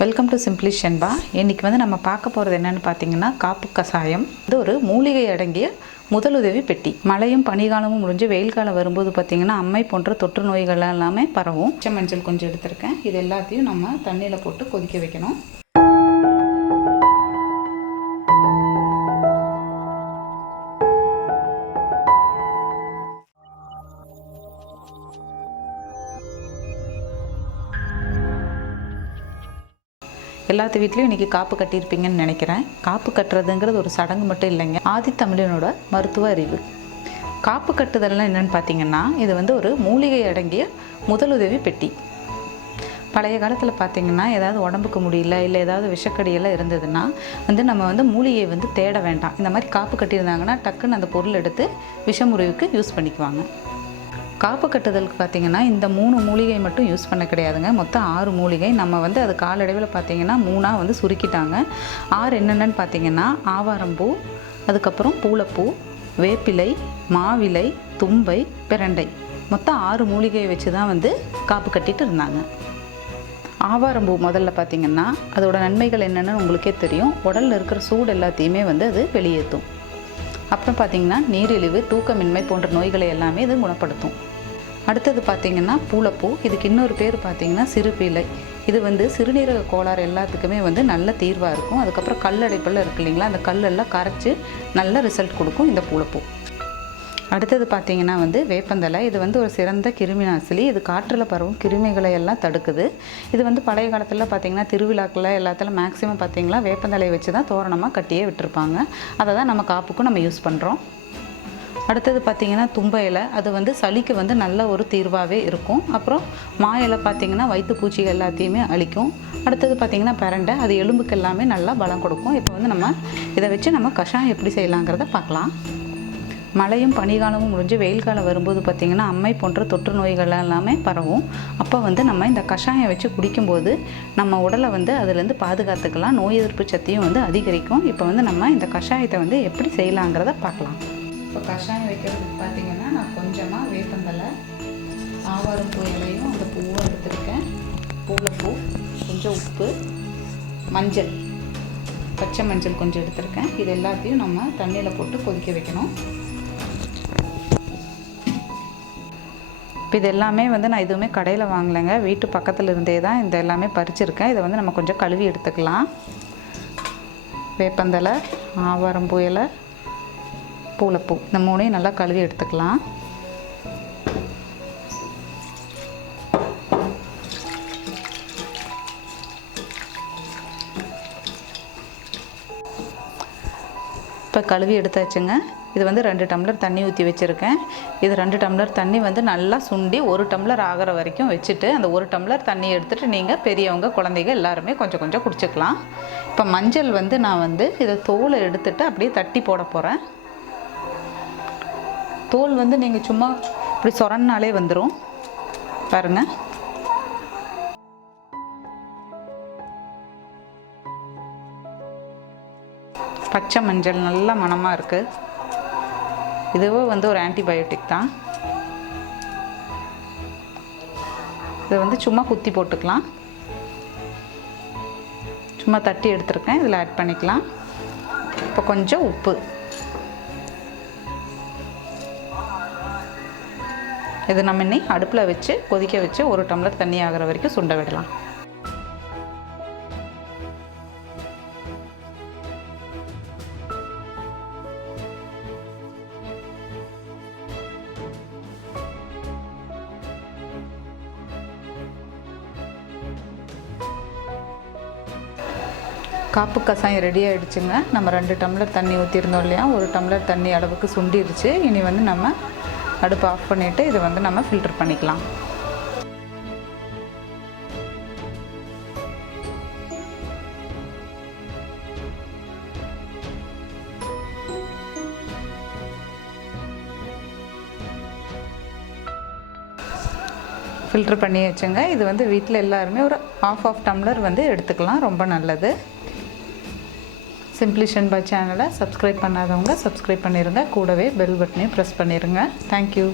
Welcome to simply Shenba. இன்றைக்கி வந்து நம்ம பார்க்க போகிறது என்னென்னு பார்த்தீங்கன்னா, காப்பு கஷாயம். இது ஒரு மூலிகை அடங்கிய முதலுதவி பெட்டி. மழையும் பனிகாலமும் முடிஞ்சு வெயில் காலம் வரும்போது பார்த்திங்கன்னா அம்மை போன்ற தொற்று நோய்கள் எல்லாமே பரவும். மஞ்சள் கொஞ்சம் எடுத்திருக்கேன். இது எல்லாத்தையும் நம்ம தண்ணியில் போட்டு கொதிக்க வைக்கணும். எல்லாத்து வீட்லேயும் இன்றைக்கி காப்பு கட்டியிருப்பீங்கன்னு நினைக்கிறேன். காப்பு கட்டுறதுங்கிறது ஒரு சடங்கு மட்டும் இல்லைங்க, ஆதித்தமிழனோட மருத்துவ அறிவு. காப்பு கட்டுதல்லாம் என்னென்னு பார்த்தீங்கன்னா, இது வந்து ஒரு மூலிகை அடங்கிய முதலுதவி பெட்டி. பழைய காலத்தில் பார்த்திங்கன்னா ஏதாவது உடம்புக்கு முடியல, இல்லை ஏதாவது விஷக்கடியெல்லாம் இருந்ததுன்னா நம்ம வந்து மூலிகையை வந்து தேட வேண்டாம். இந்த மாதிரி காப்பு கட்டியிருந்தாங்கன்னா டக்குன்னு அந்த பொருள் எடுத்து விஷமுறிவுக்கு யூஸ் பண்ணிக்குவாங்க. காப்பு கட்டுதலுக்கு பார்த்திங்கன்னா இந்த 3 மூலிகை மட்டும் யூஸ் பண்ண கிடையாதுங்க, மொத்தம் 6 மூலிகை. நம்ம வந்து அது காலடைவில் பார்த்திங்கன்னா 3ஆக வந்து சுருக்கிட்டாங்க. 6 என்னென்னு பார்த்திங்கன்னா, ஆவாரம்பூ, அதுக்கப்புறம் பூளைப்பூ, வேப்பிலை, மாவிலை, தும்பை, பிரண்டை, மொத்தம் 6 மூலிகையை வச்சு தான் வந்து காப்பு கட்டிட்டு இருந்தாங்க. ஆவாரம்பூ முதல்ல பார்த்திங்கன்னா அதோட நன்மைகள் என்னென்னு உங்களுக்கே தெரியும். உடலில் இருக்கிற சூடு எல்லாத்தையுமே வந்து அது வெளியேற்றும். அப்புறம் பார்த்திங்கன்னா நீரிழிவு, தூக்கமின்மை போன்ற நோய்களை எல்லாமே இது குணப்படுத்தும். அடுத்தது பார்த்திங்கன்னா பூளைப்பூ. இதுக்கு இன்னொரு பேர் பார்த்திங்கன்னா சிறுபீலை. இது வந்து சிறுநீரக கோளாறு எல்லாத்துக்குமே வந்து நல்ல தீர்வாக இருக்கும். அதுக்கப்புறம் கல்லடைப்பெல்லாம் இருக்குது இல்லைங்களா, அந்த கல்லெல்லாம் கரைச்சி நல்ல ரிசல்ட் கொடுக்கும் இந்த பூளைப்பூ. அடுத்தது பார்த்திங்கன்னா வந்து வேப்பந்தலை. இது வந்து ஒரு சிறந்த கிருமி நாசினி. இது காற்றில் பரவும் கிருமிகளை எல்லாம் தடுக்குது. இது வந்து பழைய காலத்தில் பார்த்திங்கன்னா திருவிழாக்களில் எல்லாத்துலையும் மேக்ஸிமம் பார்த்திங்கன்னா வேப்பந்தலையை வச்சு தான் தோரணமாக கட்டியே விட்டுருப்பாங்க. அதை தான் நம்ம காப்புக்கும் நம்ம யூஸ் பண்ணுறோம். அடுத்தது பார்த்திங்கன்னா தும்பை இலை. அது வந்து சளிக்கு வந்து நல்ல ஒரு தீர்வாகவே இருக்கும். அப்புறம் மா இலை பார்த்திங்கன்னா வயிற்றுப்பூச்சிகள் எல்லாத்தையுமே அழிக்கும். அடுத்தது பார்த்திங்கன்னா பிரண்டை. அது எலும்புக்கு எல்லாமே நல்லா பலம் கொடுக்கும். இப்போ வந்து நம்ம இதை வச்சு நம்ம கஷாயம் எப்படி செய்யலாங்கிறத பார்க்கலாம். மழையும் பனிகாலமும் முடிஞ்சு வெயில் காலம் வரும்போது பார்த்திங்கன்னா அம்மை போன்ற தொற்று நோய்கள் எல்லாமே பரவும். அப்போ வந்து நம்ம இந்த கஷாயம் வச்சு குடிக்கும்போது நம்ம உடலை வந்து அதுலேருந்து பாதுகாத்துக்கலாம். நோய் எதிர்ப்பு சக்தியும் வந்து அதிகரிக்கும். இப்போ வந்து நம்ம இந்த கஷாயத்தை வந்து எப்படி செய்யலாங்கிறத பார்க்கலாம். இப்போ கஷாயம் வைக்கிறதுக்கு பார்த்திங்கன்னா நான் கொஞ்சமாக வேப்பந்தலை, ஆவாரம்பூ இலையும் அந்த பூவும் எடுத்துருக்கேன், பூளைப்பூ, கொஞ்சம் உப்பு, மஞ்சள், பச்சை மஞ்சள் கொஞ்சம் எடுத்துருக்கேன். இது எல்லாத்தையும் நம்ம தண்ணியில் போட்டு கொதிக்க வைக்கணும். இப்போ இது எல்லாமே வந்து நான் எதுவுமே கடையில் வாங்கலைங்க, வீட்டு பக்கத்தில் இருந்தே தான் இந்த எல்லாமே பறிச்சிருக்கேன். இதை வந்து நம்ம கொஞ்சம் கழுவி எடுத்துக்கலாம். வேப்பந்தலை, ஆவாரம்பூ இலை, பூளைப்பூ, இந்த 3ஐயும் நல்லா கழுவி எடுத்துக்கலாம். இப்போ கழுவி எடுத்தாச்சுங்க. இது வந்து 2 டம்ளர் தண்ணி ஊற்றி வச்சுருக்கேன். இது 2 டம்ளர் தண்ணி வந்து நல்லா சுண்டி 1 டம்ளர் ஆகிற வரைக்கும் வச்சுட்டு அந்த 1 டம்ளர் தண்ணி எடுத்துகிட்டு நீங்கள் பெரியவங்க குழந்தைங்க எல்லாருமே கொஞ்சம் கொஞ்சம் குடிச்சிக்கலாம். இப்போ மஞ்சள் வந்து நான் வந்து இதை தோலை எடுத்துகிட்டு அப்படியே தட்டி போட போகிறேன். தோல் வந்து நீங்கள் சும்மா இப்படி சொரன்னாலே வந்துடும் பாருங்கள். பச்சை மஞ்சள் நல்ல மணமாக இருக்குது. இதுவே வந்து ஒரு ஆன்டிபயோட்டிக் தான். இதை வந்து சும்மா குத்தி போட்டுக்கலாம். சும்மா தட்டி எடுத்துருக்கேன், இதில் ஆட் பண்ணிக்கலாம். இப்போ கொஞ்சம் உப்பு. இது நம்ம இன்னி அடுப்பில் வச்சு கொதிக்க வச்சு 1 டம்ளர் தண்ணி ஆகிற வரைக்கும் சுண்ட விடலாம். காப்பு கஷாயம் ரெடி ஆகிடுச்சுங்க. நம்ம 2 டம்ளர் தண்ணி ஊற்றிருந்தோம் இல்லையா, 1 டம்ளர் தண்ணி அளவுக்கு சுண்டிருச்சு. இனி வந்து நம்ம அடுப்பு ஆஃப் பண்ணிவிட்டு இதை வந்து நம்ம ஃபில்டர் பண்ணிக்கலாம். ஃபில்டர் பண்ணி வச்சுங்க. இது வந்து வீட்டில் எல்லாருமே ஒரு ஆஃப் டம்ளர் வந்து எடுத்துக்கலாம், ரொம்ப நல்லது. சிம்பிளி ஷென்பா சேனலை சப்ஸ்கிரைப் பண்ணாதவங்க சப்ஸ்கிரைப் பண்ணிடுங்க. கூடவே பெல் பட்டனையும் ப்ரெஸ் பண்ணிடுங்க. தேங்க்யூ.